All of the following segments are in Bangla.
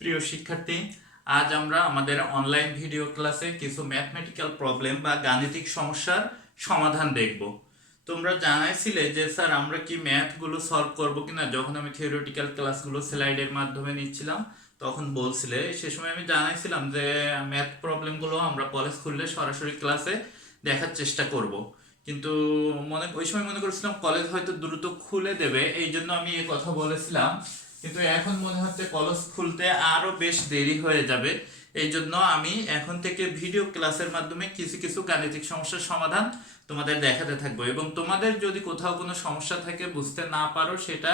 প্রিয় শিক্ষার্থী, আজ আমরা আমাদের অনলাইন ভিডিও ক্লাসে কিছু ম্যাথমেটিক্যাল প্রবলেম বা গাণিতিক সমস্যার সমাধান দেখব। তোমরা জানাইছিলে যে স্যার আমরা কি ম্যাথগুলো সলভ করব কিনা, যখন আমি থিওরিটিক্যাল ক্লাসগুলো স্লাইডের মাধ্যমে নিচ্ছিলাম তখন বলছিলে। সে সময় আমি জানাইছিলাম যে ম্যাথ প্রবলেমগুলো আমরা কলেজ খুললে সরাসরি ক্লাসে দেখার চেষ্টা করব, কিন্তু ওই সময় মনে করছিলাম কলেজ হয়তো দ্রুত খুলে দেবে, এই জন্য আমি এই কথা বলেছিলাম। কিন্তু এখন মনে হচ্ছে কলেজ খুলতে আরো বেশ দেরি হয়ে যাবে। এই জন্য আমি এখন থেকে ভিডিও ক্লাসের মাধ্যমে কিছু কিছু গাণিতিক সমস্যার সমাধান তোমাদের দেখাতে থাকবো, এবং তোমাদের যদি কোথাও কোনো সমস্যা থাকে, বুঝতে না পারো, সেটা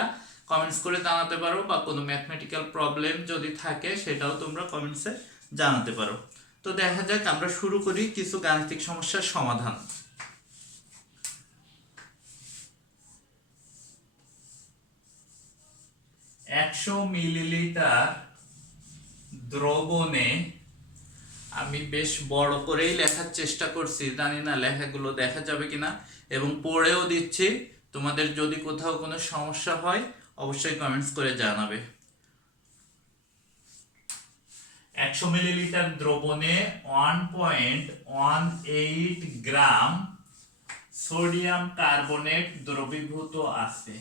কমেন্টস করে জানাতে পারো, বা কোনো ম্যাথমেটিক্যাল প্রবলেম যদি থাকে সেটাও তোমরা কমেন্টসে জানাতে পারো। তো দেখা যাক, আমরা শুরু করি কিছু গাণিতিক সমস্যার সমাধান। 100 মিলিলিটার দ্রবণে, আমি বেশ বড় করেই লেখার চেষ্টা করছি, জানি না লেখাগুলো দেখা যাবে কিনা, এবং পড়েও দিচ্ছি। তোমাদের যদি কোথাও কোনো সমস্যা হয় অবশ্যই কমেন্টস করে জানাবে। 100 মিলিলিটার দ্রবণে 1.18 গ্রাম সোডিয়াম কার্বনেট দ্রবীভূত আছে।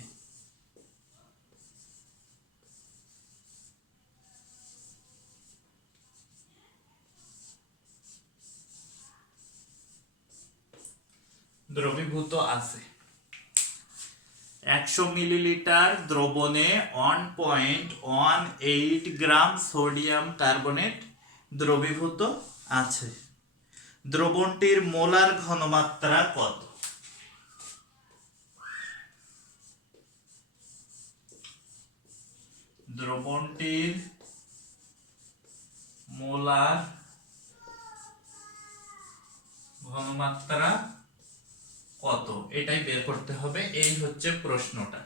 দ্রবীভূত আছে 100 মিলিলিটার দ্রবণে 1.18 গ্রাম সোডিয়াম কার্বনেট দ্রবীভূত আছে। দ্রবণটির মোলার ঘনমাত্রা কত? দ্রবণটির মোলার ঘনমাত্রা কত, এটাই বের করতে হবে। এই হচ্ছে প্রশ্নটা।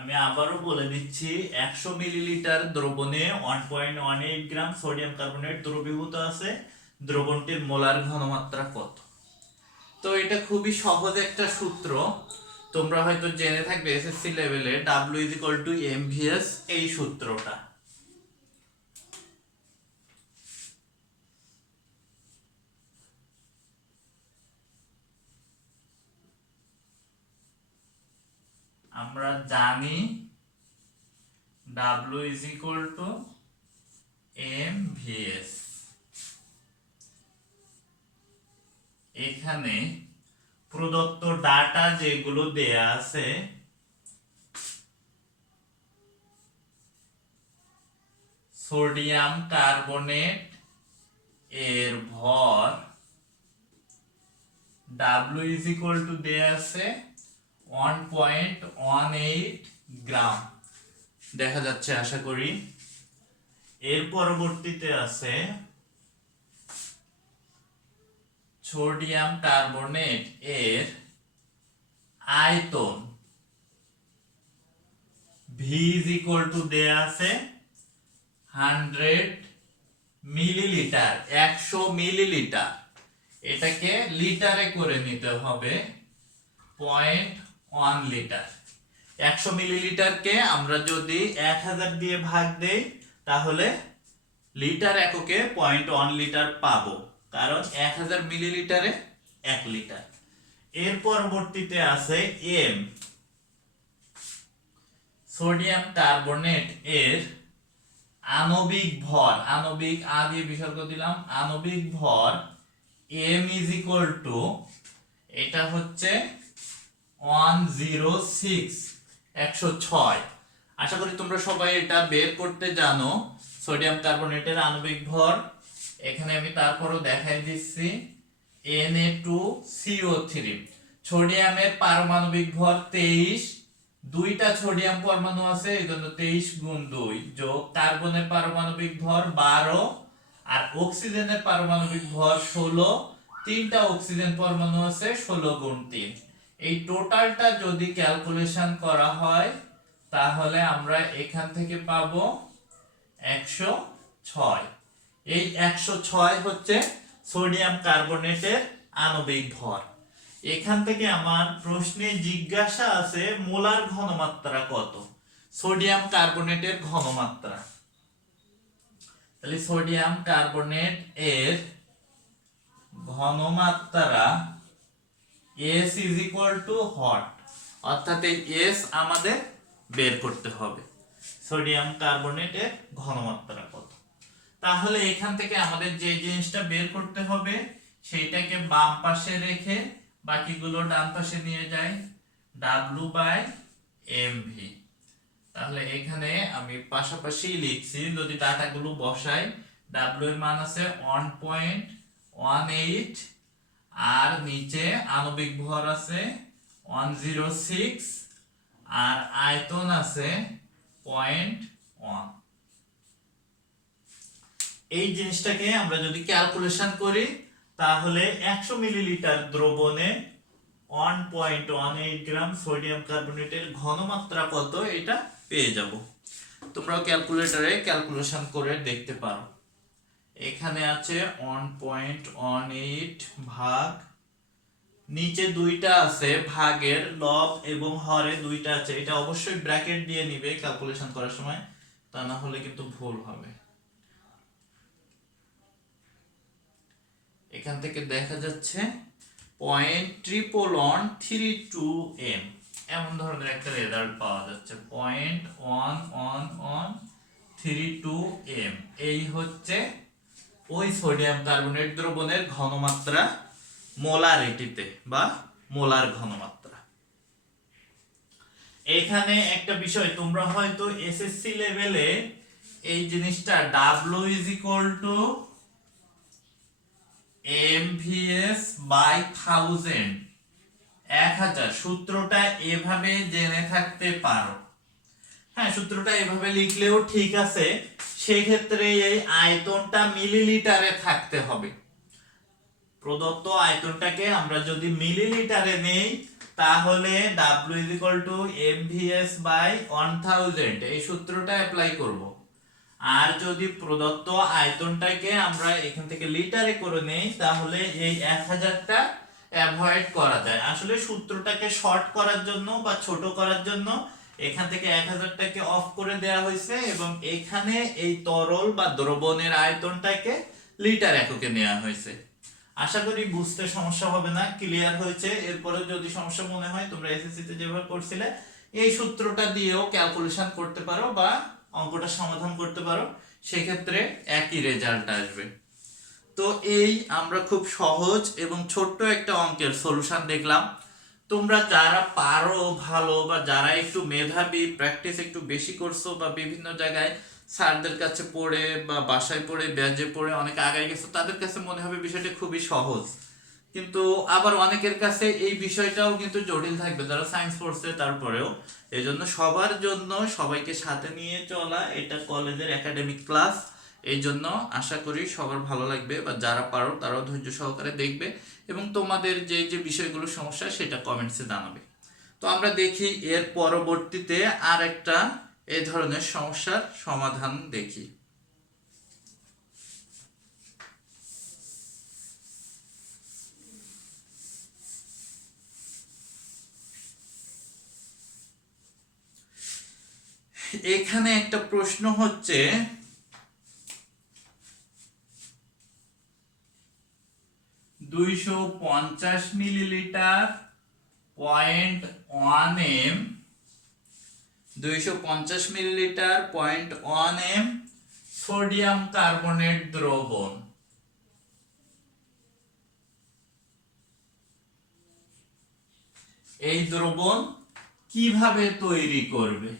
আমি আবারও বলে দিচ্ছি, 100 মিলিলিটার দ্রবণে 1.18 গ্রাম সোডিয়াম কার্বনেট দ্রবীভূত আছে। দ্রবণটির মোলার ঘনমাত্রা কত? তো এটা খুবই সহজ একটা সূত্র, তোমরা হয়তো জেনে থাকবে এসএসসি লেভেলে, W=mvs, এই সূত্রটা। আমরা জানি W=mvs। এখানে প্রদত্ত ডাটা যেগুলো দেয়া আছে, সোডিয়াম কার্বনেট এর ভর W দেয়া আছে 1.18 গ্রাম, দেখা যাচ্ছে আশা করি। এর পরবর্তীতে আছে সোডিয়াম কার্বনেট এর আয়তন, V দেয়া আছে 100 মিলিলিটার, 100 মিলিলিটার। এটাকে লিটারে করে নিতে হবে, 0.1 লিটার। 100 মিলিলিটারকে আমরা যদি 1000 দিয়ে ভাগ দেই তাহলে লিটার এককে 0.1 লিটার পাবো, কারণ 1000 মিলিলিটারে 1 লিটার। এর পরবর্তীতে আছে এম, সোডিয়াম কার্বনেট এর আণবিক ভর, আণবিক আ দিয়ে বিসর্গ দিলাম, আণবিক ভর m এটা হচ্ছে 106। আশা করি তোমরা সবাই এটা বের করতে জানো, সোডিয়াম কার্বনেটের আণবিক ভর। এখানে আমি তারপরও দেখাই দিচ্ছি, Na2CO3। সোডিয়ামের পারমাণবিক ভর 23, দুইটা সোডিয়াম পরমাণু আছে, এইজন্য 23 গুণ 2 যোগ কার্বনের পারমাণবিক ভর 12, আর অক্সিজেনের পারমাণবিক ভর 16, তিনটা অক্সিজেন পরমাণু আছে, 16 গুণ 3। এই টোটালটা যদি ক্যালকুলেশন করা হয় তাহলে আমরা এখান থেকে পাবো 106। এই 106 হচ্ছে সোডিয়াম কার্বনেটের আণবিক ভর। এখান থেকে আমার প্রশ্নে জিজ্ঞাসা আছে মোলার ঘনমাত্রা কত। সোডিয়াম কার্বনেটের ঘনমাত্রা। তাহলে সোডিয়াম কার্বনেট এর ঘনমাত্রা S is equal too hot, অর্থাৎ এই S আমাদের বের করতে হবে সোডিয়াম কার্বনেটের ঘনমাত্রা কত। তাহলে এখান থেকে আমাদের যে জিনিসটা বের করতে হবে সেইটাকে বাম পাশে রেখে বাকিগুলো ডান পাশে নিয়ে যাই, W/mv। তাহলে এখানে আমি পাশাপাশি লিখছি, যদি ডাটাগুলো বসাই, W এর মান আছে 1.18 আর নিচে আণবিক ভর আছে 106 আর আয়তন আছে 0.1। এই জিনিসটাকে আমরা যদি ক্যালকুলেশন করি তাহলে 100 মিলিলিটার দ্রবণে 1.18 গ্রাম সোডিয়াম কার্বনেটের ঘনমাত্রা কত এটা পেয়ে যাব। তোমরা ক্যালকুলেটরে ক্যালকুলেশন করে দেখতে পারো। এখানে আছে 1.18 ভাগ, নিচে দুইটা আছে ভাগের, লব এবং হরে দুইটা আছে, এটা অবশ্যই ব্র্যাকেট দিয়ে নিবে ক্যালকুলেশন করার সময়, তা না হলে কিন্তু ভুল হবে। এখান থেকে দেখা যাচ্ছে 0.11132m এমন ধরনের একটা রেজাল্ট পাওয়া যাচ্ছে। 0.11132m এই হচ্ছে ওই সোডিয়াম কার্বনেট দ্রবণের ঘনমাত্রা মোলারিটিতে বা মোলার ঘনমাত্রা। এখানে একটা বিষয় তোমরা হয়তো এসএসসি লেভেলে এই জিনিসটা W is equal to MVS/1000 1000 সূত্রটা এভাবে জেনে থাকতে পারো। হ্যাঁ, সূত্রটা এভাবে লিখলেও ঠিক আছে, সেই ক্ষেত্রে এই আয়তনটা মিলিলিটারে থাকতে হবে। প্রদত্ত আয়তনটাকে আমরা যদি মিলিলিটারে নেই তাহলে W is equal to MVS/1000 এই সূত্রটা অ্যাপ্লাই করব। আর যদি প্রদত্ত আয়তনটাকে আমরা এখান থেকে লিটারে করে নেই তাহলে এই 1000টা অ্যাভয়েড করা যায়। আসলে সূত্রটাকে শর্ট করার জন্য বা ছোট করার জন্য এখান থেকে 1000টাকে অফ করে দেওয়া হয়েছে এবং এখানে এই তরল বা দ্রবণের আয়তনটাকে লিটার এককে নেওয়া হয়েছে। আশা করি বুঝতে সমস্যা হবে না, ক্লিয়ার হয়েছে। এরপরে যদি সমস্যা মনে হয় তোমরা এসএসসি তে যেভাবে করছিলে এই সূত্রটা দিয়েও ক্যালকুলেশন করতে পারো বা অঙ্কটা সমাধান করতে পারো, সেই ক্ষেত্রে একই রেজাল্ট আসবে। তো এই আমরা খুব সহজ এবং ছোট্ট একটা অঙ্কের সলিউশন দেখলাম। তোমরা যারা পারো ভালো বা যারা একটু মেধাবী, প্র্যাকটিস একটু বেশি করছো বা বিভিন্ন জায়গায় স্যারদের কাছে পড়ে বা বাসায় পড়ে ব্যাজে পড়ে অনেক আগায় গেছো, তাদের কাছে মনে হবে বিষয়টা খুবই সহজ, কিন্তু আবার অনেকের কাছে এই বিষয়টাও কিন্তু জটিল থাকবে যারা সায়েন্স পড়ছে তারপরেও। এই জন্য সবার জন্য সবাইকে সাথে নিয়ে চলা, এটা কলেজের একাডেমিক ক্লাস, এই জন্য আশা করি সবার ভালো লাগবে বা যারা পারো তারাও ধৈর্য সহকারে দেখবে এবং তোমাদের যে যে বিষয়গুলো সমস্যা সেটা কমেন্টসে জানাবে। তো আমরা দেখি এর পরবর্তীতে আর একটা এই ধরনের সমস্যার সমাধান দেখি। এখানে একটা প্রশ্ন হচ্ছে 250 millilitre 0.1m 250 millilitre 0.1m sodium carbonate দ্রবণ, এই দ্রবণ কিভাবে তৈরি করবে?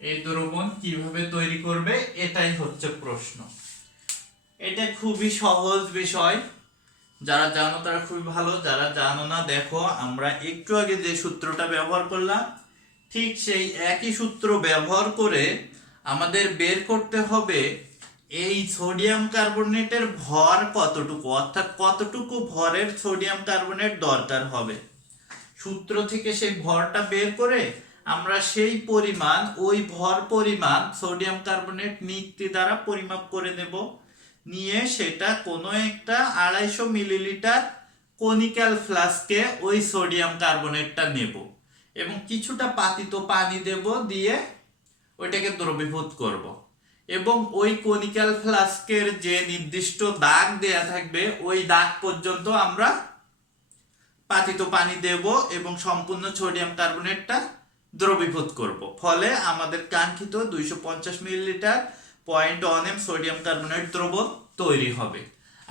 এই দ্রবণ কিভাবে তৈরি করবে এটাই হচ্ছে প্রশ্ন। এটা খুবই সহজ বিষয়, যারা জানো তারা খুবই ভালো, যারা জানো না দেখো আমরা একটু আগে যে সূত্রটা ব্যবহার করলাম ঠিক সেই একই সূত্র ব্যবহার করে আমাদের বের করতে হবে এই সোডিয়াম কার্বনেটের ভর কতটুকু, অর্থাৎ কতটুকু ভরের সোডিয়াম কার্বনেট দরকার হবে। সূত্র থেকে সেই ভরটা বের করে আমরা সেই পরিমাণ, ওই ভর পরিমাণ সোডিয়াম কার্বনেট নিত্যি দ্বারা পরিমাপ করে নেব। নিয়ে সেটা কোনো একটা 250 মিলিলিটার কনিক্যাল ফ্লাস্কে ওই সোডিয়াম কার্বনেটটা নেব এবং কিছুটা পাতিত পানি দেব, দিয়ে ওইটাকে দ্রবীভূত করব এবং ওই কনিক্যাল ফ্লাস্কের যে নির্দিষ্ট দাগ দেয়া থাকবে ওই দাগ পর্যন্ত আমরা পাতিত পানি দেব এবং সম্পূর্ণ সোডিয়াম কার্বনেটটা দ্রবীভূত করব। ফলে আমাদের কাঙ্ক্ষিত 250 মিলিলিটার 0.1 সোডিয়াম কার্বনেট দ্রবণ তৈরি হবে।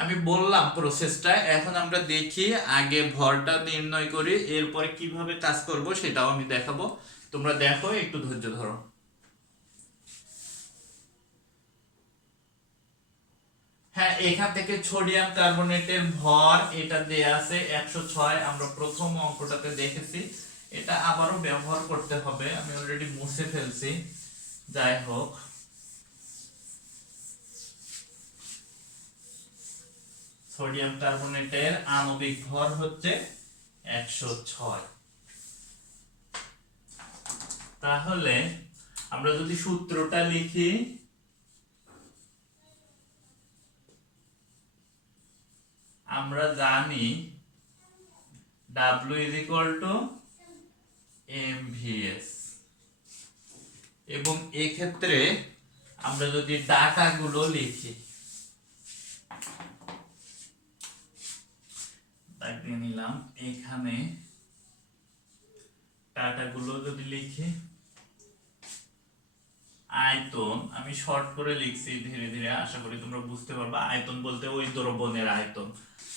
আমি বললাম প্রসেসটা, এখন আমরা দেখি আগে ভরটা নির্ণয় করি, এরপরে কিভাবে কাজ করব সেটাও আমি দেখাবো। তোমরা দেখো, একটু ধৈর্য ধরো। হ্যাঁ, এখান থেকে সোডিয়াম কার্বনেটের ভর এটা দেয়া আছে 106, আমরা প্রথম অঙ্কটাতে দেখেছি। এটা আবারও ব্যবহার করতে হবে, আমি অলরেডি মুছে ফেলছি। যাই হোক, সোডিয়াম কার্বনেটের আণবিক ভর হচ্ছে 106। তাহলে আমরা যদি সূত্রটা লিখি, আমরা জানি W is equal to mvs, এবং এক্ষেত্রে আমরা যদি ডাটাগুলো লিখি, দিয়ে নিলাম এখানে ডাটাগুলো যদি লিখি, আয়তন আমি শর্ট করে লিখছি, ধীরে ধীরে আশা করি তোমরা বুঝতে পারবা। আয়তন বলতে ওই দ্রবণের আয়তন।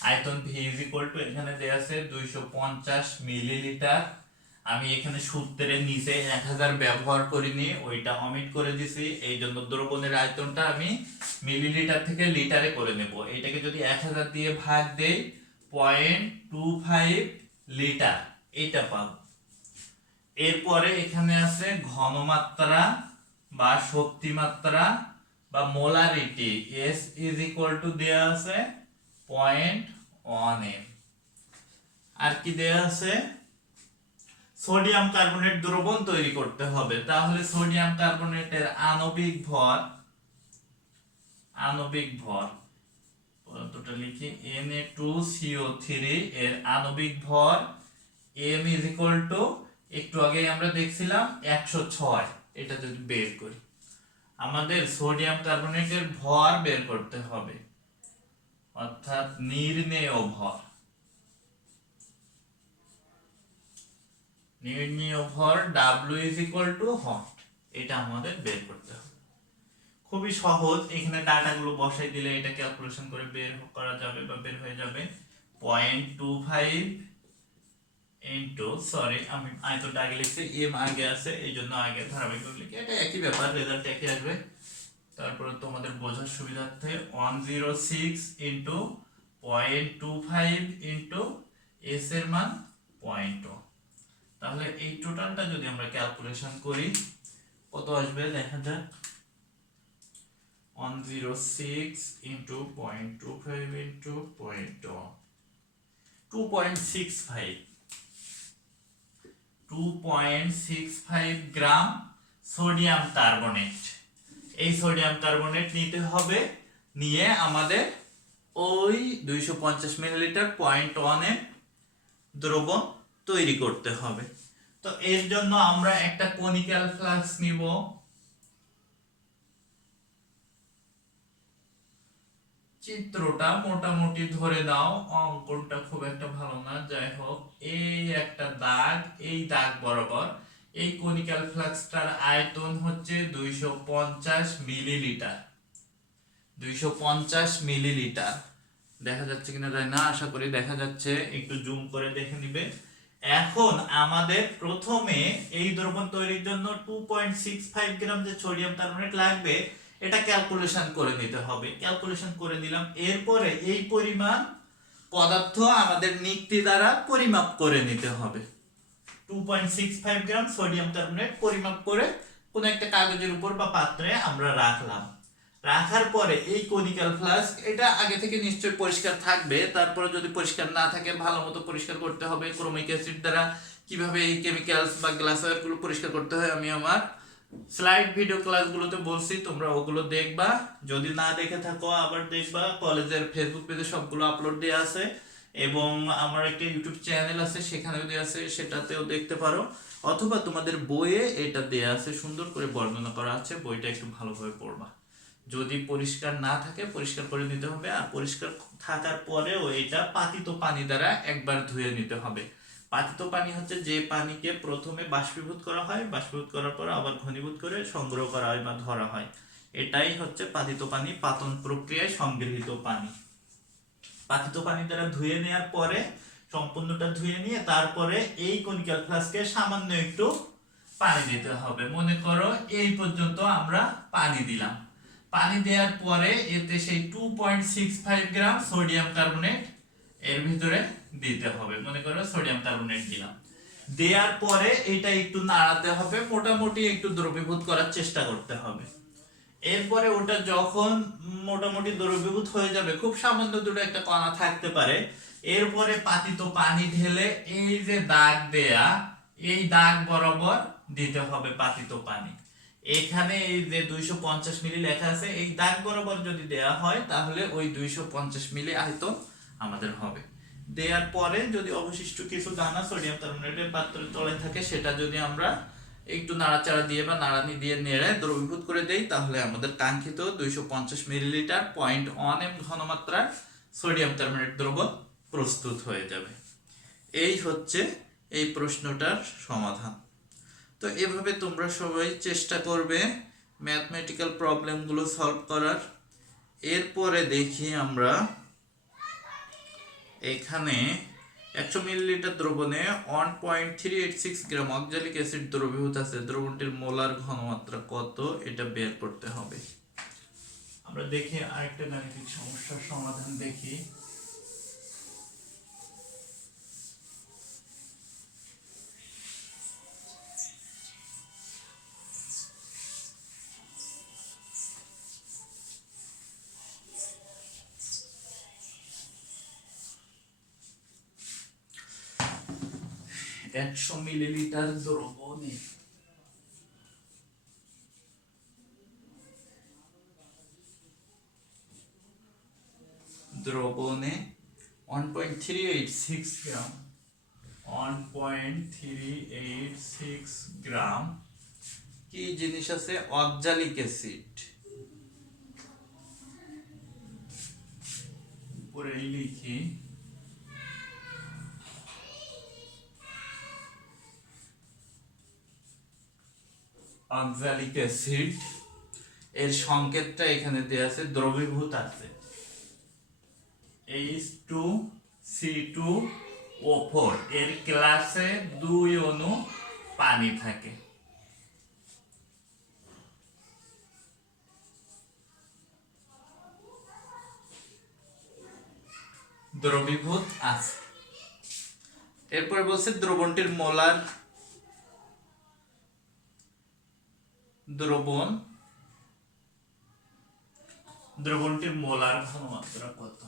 আয়তন V is equal to এখানে দেয়া আছে 250 মিলিলিটার। আমি এখানে সূত্রের নিচে 1000 ব্যবহার করিনি, ওইটা অমিট করে দিছি, এই জন্য দ্রবণের আয়তনটা আমি মিলিলিটার থেকে লিটারে করে নেব। এটাকে যদি 1000 দিয়ে ভাগ দেই 0.25 লিটার, এটা পাবো। এরপরে এখানে আছে ঘনমাত্রা বা শক্তিমাত্রা বা molarity, S is equal to দেয়া আছে 0.1 m। আর কি দেয়া আছে, সোডিয়াম কার্বনেট দ্রবণ তৈরি করতে হবে। তাহলে সোডিয়াম কার্বনেটের আণবিক ভর কতটা লিখি, Na2CO3 এর আণবিক ভর m is equal to, একটু আগে আমরা দেখছিলাম 106, এটা যদি বের করি আমাদের সোডিয়াম কার্বনেটের ভর বের করতে হবে, অর্থাৎ নির্ণেয় ভর। W is equal to what, এটা আমাদের বের করতে হবে। খুবই সহজ, এখানে ডাটাগুলো বসাই দিলে এটা ক্যালকুলেশন করে বের করা যাবে বা বের হয়ে যাবে। 0.25 ইনটু, সরি আমি আয়তনটা আগে লিখছি, m আগে আছে এই জন্য আগে ধারাবাহিকভাবে লিখি, এটা একই ব্যাপার, রেজাল্ট একই আসবে। তারপরে তোমাদের বোঝার সুবিধার্থে 106 ইনটু 0.25 ইনটু s এর মান 0.2। তাহলে এই টোটালটা যদি আমরা ক্যালকুলেশন করি কত আসবে দেখা যাক। 106 into 0.25 into 0.2, 2.65 gram sodium carbonate. এই সোডিয়াম কার্বনেট নিতে হবে, নিয়ে আমাদের ওই 250 মিলিলিটার 0.1 এর দ্রবণ তৈরি করতে হবে। তো এর জন্য আমরা একটা কনিক্যাল ফ্লাস্ক নিব। চিত্রটা মোটামুটি ধরে দাও, অঙ্কনটা খুব একটা ভালো না, যাই হোক, এই একটা দাগ, এই দাগ বরাবর এই কনিক্যাল ফ্লাস্কটার আয়তন হচ্ছে 250 মিলিলিটার। 250 মিলিলিটার দেখা যাচ্ছে কিনা জানি না, আশা করি দেখা যাচ্ছে, একটু জুম করে দেখে নিবে। এখন আমাদের প্রথমে এই দ্রবণ তৈরির জন্য 2.65 গ্রাম যে সোডিয়াম কার্বনেট লাগবে এটা ক্যালকুলেশন করে নিতে হবে। ক্যালকুলেশন করে দিলাম, এরপরে এই পরিমাণ পদার্থ আমাদের নিক্তি দ্বারা পরিমাপ করে নিতে হবে। 2.65 গ্রাম সোডিয়াম কার্বনেট পরিমাপ করে কোন একটা কাগজের উপর বা পাত্রে আমরা রাখলাম। রাখার পরে এই কনিক্যাল ফ্লাস্ক, এটা আগে থেকে নিশ্চয় পরিষ্কার থাকবে, তারপরে যদি পরিষ্কার না থাকে ভালো মতো পরিষ্কার করতে হবে। ক্রোমিক অ্যাসিড দ্বারা কিভাবে এই কেমিক্যালস বা গ্লাসওয়্যার গুলো পরিষ্কার করতে হয় আমি আমার স্লাইড ভিডিও ক্লাসগুলোতে বলছি তোমরা ওগুলো দেখবা, যদি না দেখে থাকো আবার দেখবা। কলেজের ফেসবুক পেজে সবগুলো আপলোড দেওয়া আছে, এবং আমার একটা ইউটিউব চ্যানেল আছে সেখানেও দেওয়া আছে, সেটাতেও দেখতে পারো। অথবা তোমাদের বইয়ে এটা দেওয়া আছে, সুন্দর করে বর্ণনা করা আছে, বইটা একটু ভালোভাবে পড়বা। যদি পরিষ্কার না থাকে পরিষ্কার করে নিতে হবে, আর পরিষ্কার থাকার পরেও এটা পাতিত পানি দ্বারা একবার ধুয়ে নিতে হবে। পাতিত পানি হচ্ছে যে পানিকে প্রথমে বাষ্পীভূত করা হয়, বাষ্পীভূত করার পর আবার ঘনীভূত করে সংগ্রহ করা হয় বা ধরা হয়, এটাই হচ্ছে পাতিত পানি, পাতন প্রক্রিয়ায় সংগৃহীত পানি। পাতিত পানি দ্বারা ধুয়ে নেওয়ার পরে, সম্পূর্ণটা ধুয়ে নিয়ে তারপরে এই কনিক্যাল ফ্লাস্কে সামান্য একটু পানি দিতে হবে। মনে করো এই পর্যন্ত আমরা পানি দিলাম, পানি দেওয়ার পরে এতে সেই 2.65 গ্রাম সোডিয়াম কার্বনেট এর ভিতরে দিতে হবে। মনে করো সোডিয়াম কার্বনেট দিলাম, দেওয়ার পরে এটা একটু নাড়াতে হবে, মোটামুটি একটু দ্রবীভূত করার চেষ্টা করতে হবে। এরপরে ওটা যখন মোটামুটি দ্রবীভূত হয়ে যাবে, খুব সামান্য দুটো একটা কণা থাকতে পারে, এরপরে পাতিত পানি ঢেলে এই যে দাগ দেয়া, এই দাগ বরাবর দিতে হবে পাতিত পানি। এখানে এই যে 250 মিলি লেখা আছে, এই দাগ বরাবর যদি দেয়া হয় তাহলে ওই 250 মিলি আয়তন আমাদের হবে। দেওয়ার পরে যদি অবশিষ্ট কিছু দানা সোডিয়াম কার্বনেটের পাত্রের তলে থাকে, সেটা যদি আমরা একটু নাড়াচাড়া দিয়ে বা নাড়ানি দিয়ে নেড়ে দ্রবীভূত করে দেই, তাহলে আমাদের কাঙ্ক্ষিত 250 মিলিলিটার 0.1 এম ঘনমাত্রার সোডিয়াম কার্বনেট দ্রবণ প্রস্তুত হয়ে যাবে। এই হচ্ছে এই প্রশ্নটার সমাধান। তো এভাবে তোমরা সবাই চেষ্টা করবে ম্যাথমেটিক্যাল প্রবলেমগুলো সলভ করার। এরপরে দেখি আমরা এখানে 100 মিলিলিটার দ্রবণে 1.386 গ্রাম অক্সালিক অ্যাসিড দ্রবীভূত আছে, দ্রবণটির মোলার ঘনমাত্রা কত এটা বের করতে হবে। আমরা দেখি আরেকটা গাণিতিক সমস্যার সমাধান দেখি। একশো মিলিলিটার দ্রবণে দ্রবণে 1.386 গ্রাম 1.386 গ্রাম কি জিনিস আছে, অক্সালিক অ্যাসিড। উপরেই লিখি অক্সালিক অ্যাসিড, এর সংকেতটা এখানে দেয়া আছে, দ্রবীভূত আছে H2C2O4, এর ক্লাসে 2 অণু পানি থাকে। দ্রবীভূত আছে। এরপরে বলছে দ্রবণটির মোলার দ্রবণটির মোলার ঘনমাত্রা কত।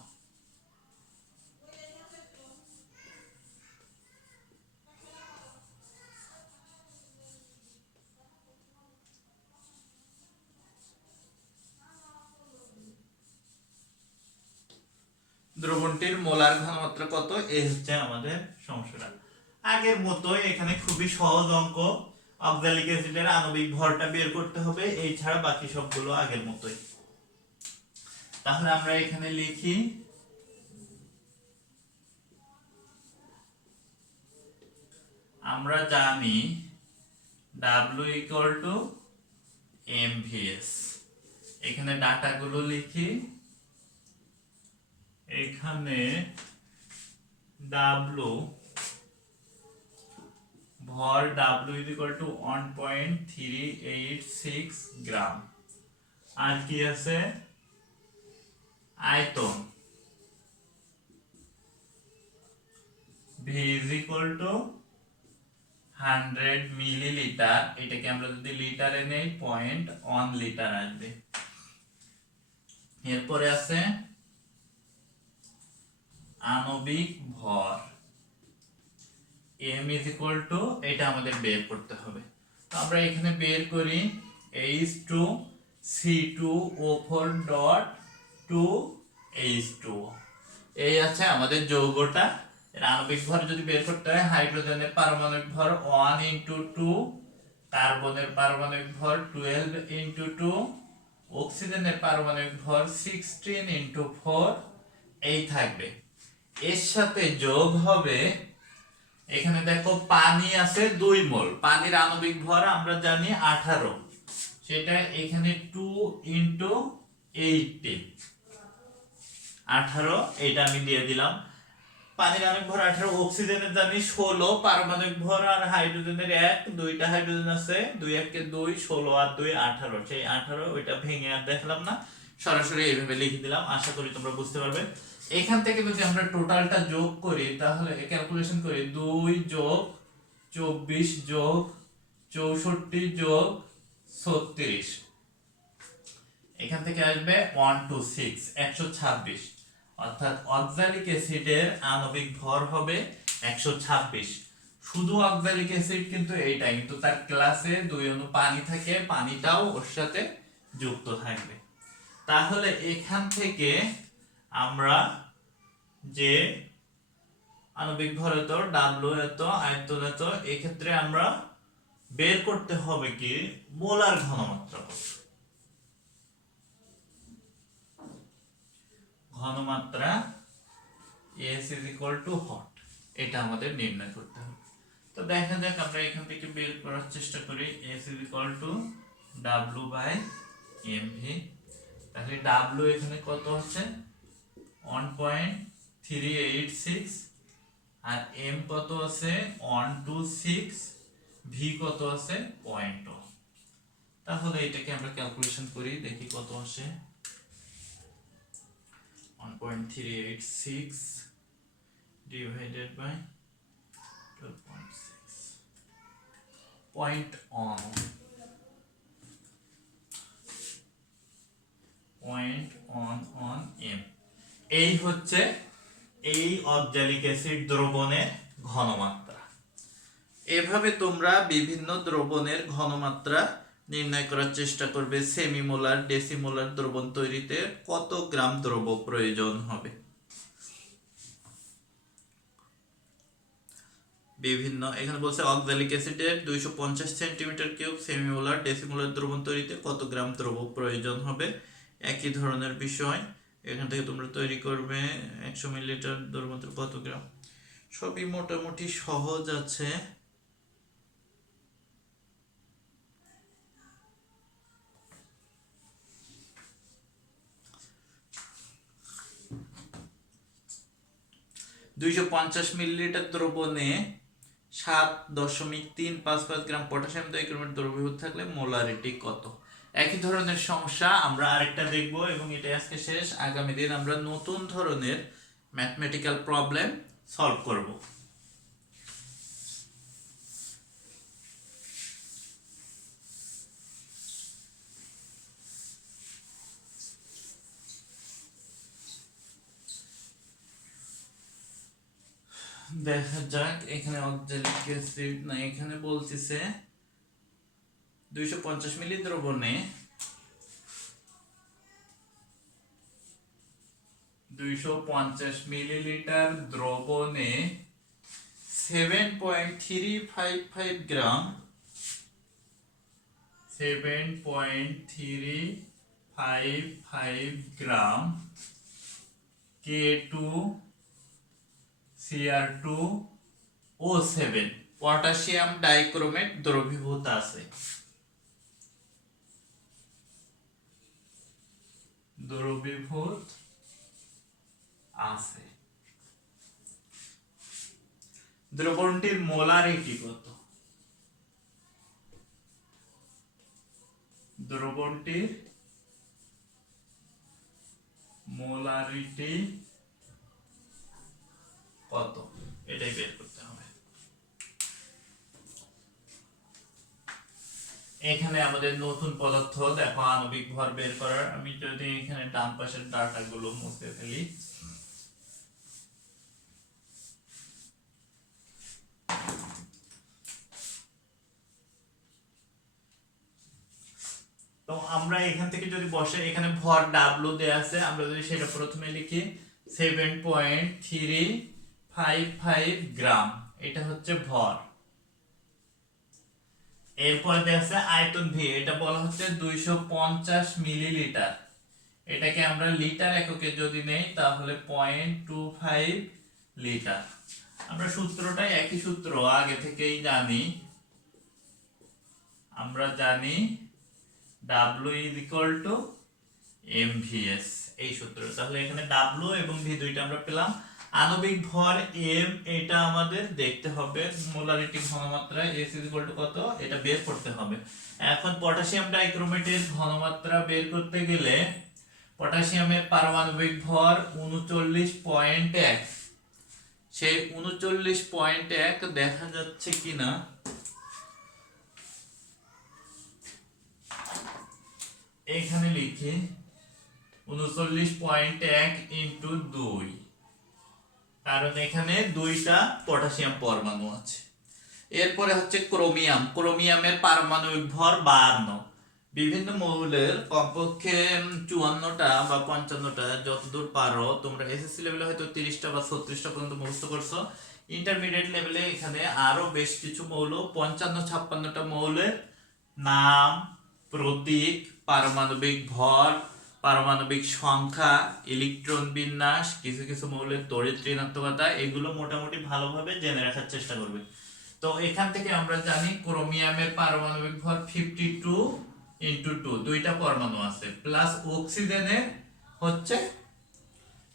দ্রবণটির মোলার ঘনমাত্রা কত, এই হচ্ছে আমাদের সমস্যাটা। আগের মতোই এখানে খুবই সহজ অঙ্ক, অক্সালিক অ্যাসিডের আণবিক ভরটা বের করতে হবে, এই ছাড়া বাকি সবগুলো আগের মতোই। তাহলে আমরা এখানে লিখি আমরা জানি W ইকুয়াল টু MVS। এখানে ডাটাগুলো লিখি, এখানে W ভর W ইজ ইকুয়াল টু 1.386 গ্রাম, আর কি আছে আয়তন V is equal to 100 millilitre, এটাকে আমরা যদি লিটারে নেই 0.1 লিটার আসবে। এরপরে আছে আণবিক ভর M ইজ ইকুয়াল টু, এটা আমাদের বের করতে হবে, তো আমরা এখানে বের করি H2C2O4.2H2 এই আছে আমাদের যৌগটা। এর আণবিক ভর যদি বের করতে হয়, হাইড্রোজেনের পারমাণবিক ভর 1 × 2, কার্বনের পারমাণবিক ভর 12 × 2, অক্সিজেনের পারমাণবিক ভর 16 × 4 এই থাকবে। এর সাথে যোগ হবে, এখানে দেখো পানি আছে 2 মোল, পানির আণবিক ভর আমরা জানি 18, সেটা এখানে 2 × 18 18 এটা আমি দিয়ে দিলাম। পানির আণবিক ভর 18, অক্সিজেনের জানি 16, পারমাণবিক ভর আর হাইড্রোজেনের 1, দুইটা হাইড্রোজেন আছে, 2 × 1 = 2, 16 আর 2 18, সেই 18 ওইটা ভেঙে আর দেখলাম না, সরাসরি এইভাবে লিখে দিলাম। আশা করি তোমরা বুঝতে পারবে। এখান থেকে যদি আমরা টোটালটা যোগ করি, তাহলে ক্যালকুলেশন করি 2 + 24 + 64 + 36, এখান থেকে আসবে 126 126, অর্থাৎ অক্সালিক অ্যাসিডের আণবিক ভর হবে 126। শুধু অক্সালিক অ্যাসিড কিন্তু এইটা, কিন্তু তার ক্লাসে 2 অণু পানি থাকে, পানিটাও ওর সাথে যুক্ত থাকবে। তাহলে এখান থেকে আমরা যে আণবিক ভর এত, ডাব্লিউ এত, আয়তন এত, এই ক্ষেত্রে আমরা বের করতে হবে কি মোলার ঘনমাত্রা কত। ঘনমাত্রা S = হট, এটা আমাদের নির্ণয় করতে হবে। তো দেখা যাক আমরা এখান থেকে বের করার চেষ্টা করি। S = W/mv। তাহলে W এখানে কত আছে 1.386, আর m কত আছে 126, v কত আছে 0.1। তাহলে এটাকে আমরা ক্যালকুলেশন করি, দেখি কত আসে। 1.386 divided by 12.6, 0.11 m। এই হচ্ছে এই অক্সালিক অ্যাসিড দ্রবণের ঘনমাত্রা। এভাবে তোমরা বিভিন্ন দ্রবণের ঘনমাত্রা নির্ণয় করার চেষ্টা করবে। সেমিমোলার, ডেসিমোলার দ্রবণ তৈরিতে কত গ্রাম দ্রব প্রয়োজন হবে। বিভিন্ন এখানে বলছে অক্সালিক অ্যাসিডের 250 সেমি3, সেমিমোলার, ডেসিমোলার দ্রবণ তৈরিতে কত গ্রাম দ্রব প্রয়োজন হবে। একই ধরনের বিষয়, এখান থেকে তোমরা তৈরি করবে 100 মিলিলিটার দ্রবণ কত গ্রাম। সবই মোটামুটি সহজ আছে। (250 মিলিলিটার দ্রবণে 7.355 গ্রাম পটাশিয়াম ডাইক্রোমেট দ্রবীভূত থাকলে মোলারিটি কত। একই ধরনের সমস্যা আমরা আরেকটা দেখব, এবং এটা আজকে শেষ। আগামী দিন আমরা নতুন ধরনের ম্যাথমেটিক্যাল প্রবলেম সলভ করব। দেখা যাক, এখানে অক্সালিক অ্যাসিড না, এখানে বলতেছে 250 মিলি দ্রবণে 250 মিলিলিটার দ্রবণে 7.355 গ্রাম 7.355 গ্রাম K2Cr2O7 পটাশিয়াম ডাইক্রোমেট দ্রবীভূত আছে। দ্রবণটির মোলারিটি কত। দ্রবণটির মোলারিটি কত, এটাই বের করতে হবে। এখানে আমাদের নতুন পদার্থ দেখো, আণবিক ভর বের করার। আমি যদি এখানে ডান পাশের ডাটাগুলো মুছে ফেলি, আমরা এখান থেকে যদি বসে, এখানে ভর ডাব্লু দেয়া আছে, আমরা যদি সেটা প্রথমে লিখি 7.355 গ্রাম, এটা হচ্ছে ভর। এরপরে দেয়া আছে আয়তন ভি, এটা বলা হচ্ছে 250 মিলিলিটার। এটাকে আমরা লিটার এককে যদি নেই তাহলে 0.25 লিটার। আমরা সূত্রটা একই সূত্র আগে থেকেই জানি, আমরা জানি W is equal to mvs, এই সূত্র। তাহলে এখানে W এবং V দুইটা আমরা পেলাম। আণবিক ভর m, এটা আমাদের দেখতে হবে মোলারিটি ঘনমাত্রা S is equal to কত, এটা বের করতে হবে। এখন পটাশিয়াম ডাইক্রোমেটের ঘনমাত্রা বের করতে গেলে পটাশিয়ামের পারমাণবিক ভর 39.1, সেই 39.1 দেখা যাচ্ছে কিনা, এখানে লিখি 39.1 ইন্টু 2, কারণ এখানে দুইটা পটাশিয়াম পরমাণু আছে। এরপরে হচ্ছে ক্রোমিয়াম, ক্রোমিয়ামের পারমাণবিক ভর 52। বিভিন্ন মৌলের কমপক্ষে 54টা বা 55টা, যতদূর পারো তোমরা এসএসসি লেভেলে হয়তো 30টা বা 36টা পর্যন্ত মুখস্থ করছো। ইন্টারমিডিয়েট লেভেলে এখানে আরো বেশ কিছু মৌল, 55-56টা মৌলের নাম, প্রতীক, পারমাণবিক ভর, পারমাণবিক সংখ্যা, ইলেকট্রন বিন্যাস, কিছু কিছু মৌলের তড়িৎ ঋণাত্মকতা, এগুলো মোটামুটি ভালোভাবে জেনে রাখার চেষ্টা করবে। তো এখান থেকে আমরা জানি ক্রোমিয়ামের পারমাণবিক ভর 52 ইন্টু 2, দুইটা পরমাণু আছে, প্লাস অক্সিজেনের হচ্ছে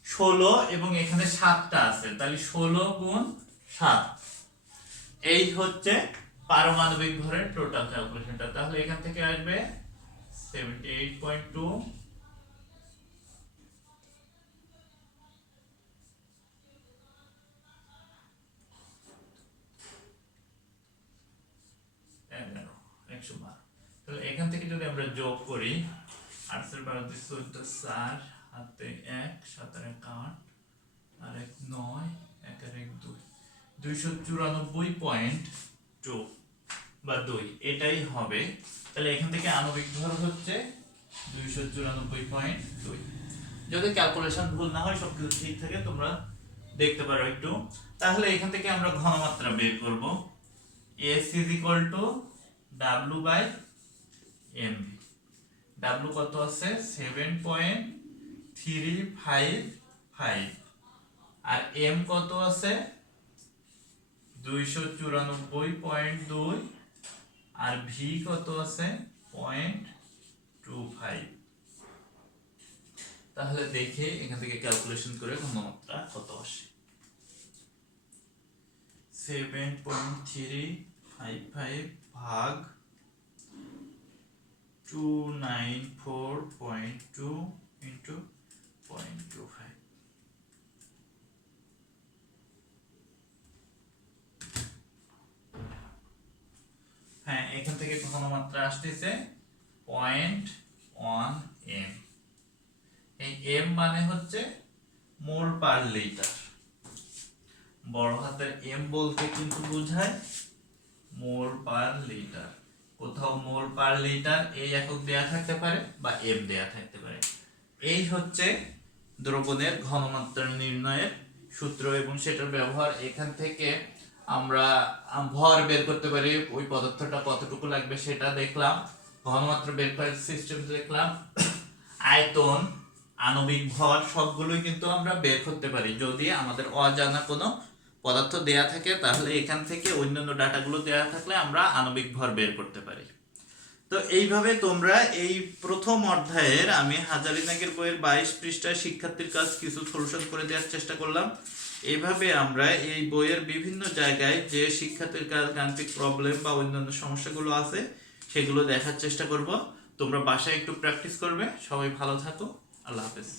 16 এবং এখানে 7টা আছে, তাহলে 16 গুণ 7, এই হচ্ছে পারমাণবিক ভরের টোটাল ক্যালকুলেশনটা। তাহলে এখান থেকে আসবে 78.2 112। তাহলে এখান থেকে যদি আমরা যোগ করি, 8 এর 12 দিয়ে 14, 4 হাতে 1, 7 আর 1 8, আর 1 9, 1 আর 1 2, 294.2 বা 2, এটাই হবে। তাহলে এখান থেকে আণবিক ভর হচ্ছে 294.2। যদি ক্যালকুলেশন ভুল না হয়, সবকিছু ঠিক থাকে, তোমরা দেখতে পারো একটু। তাহলে এখান থেকে আমরা ঘনমাত্রা বের করব, S is equal to W by mv। W কত আছে, 7.355, আর m কত আছে 294.2, আর v কত আছে 0.25। তাহলে দেখে এখান থেকে ক্যালকুলেশন করে ঘনমাত্রা কত আসে। 7.355 ভাগ 294.2 ইন্টু 0.25। হ্যাঁ, এখান থেকে ঘনমাত্রা আসতেছে 0.1 m। এই m মানে হচ্ছে মোল পার লিটার। বড় হাতের m বলতে কিন্তু বোঝায় মোল পার লিটার। কোথাও মোল পার লিটার এই একক দেয়া থাকতে পারে বা m দেয়া থাকতে পারে। এই হচ্ছে দ্রবণের ঘনমাত্রা নির্ণয়ের সূত্র, এবং সেটার ব্যবহার এখান থেকে আমরা ভর বের করতে পারি, ওই পদার্থটা কতটুকু লাগবে সেটা দেখলাম, ঘনমাত্রা বের করার সিস্টেম দেখলাম, আয়তন, আণবিক ভর সবগুলোই কিন্তু আমরা বের করতে পারি। যদি আমাদের অজানা কোনো পদার্থ দেয়া থাকে তাহলে এখান থেকে অন্যান্য ডাটাগুলো দেয়া থাকলে আমরা আণবিক ভর বের করতে পারি। তো এইভাবে তোমরা এই প্রথম অধ্যায়ের, আমি হাজারিনাগের বইয়ের 22 পৃষ্ঠায় শিক্ষার্থীর কাজ কিছু সলিউশন করে দেওয়ার চেষ্টা করলাম। এইভাবে আমরা এই বইয়ের বিভিন্ন জায়গায় যে শিক্ষার্থীর কাজ, গাণিতিক প্রবলেম বা অন্যান্য সমস্যাগুলো আছে সেগুলো দেখার চেষ্টা করব। তোমরা বাসায় একটু প্র্যাকটিস করবে। সবাই ভালো থাকো, আল্লাহ হাফেজ।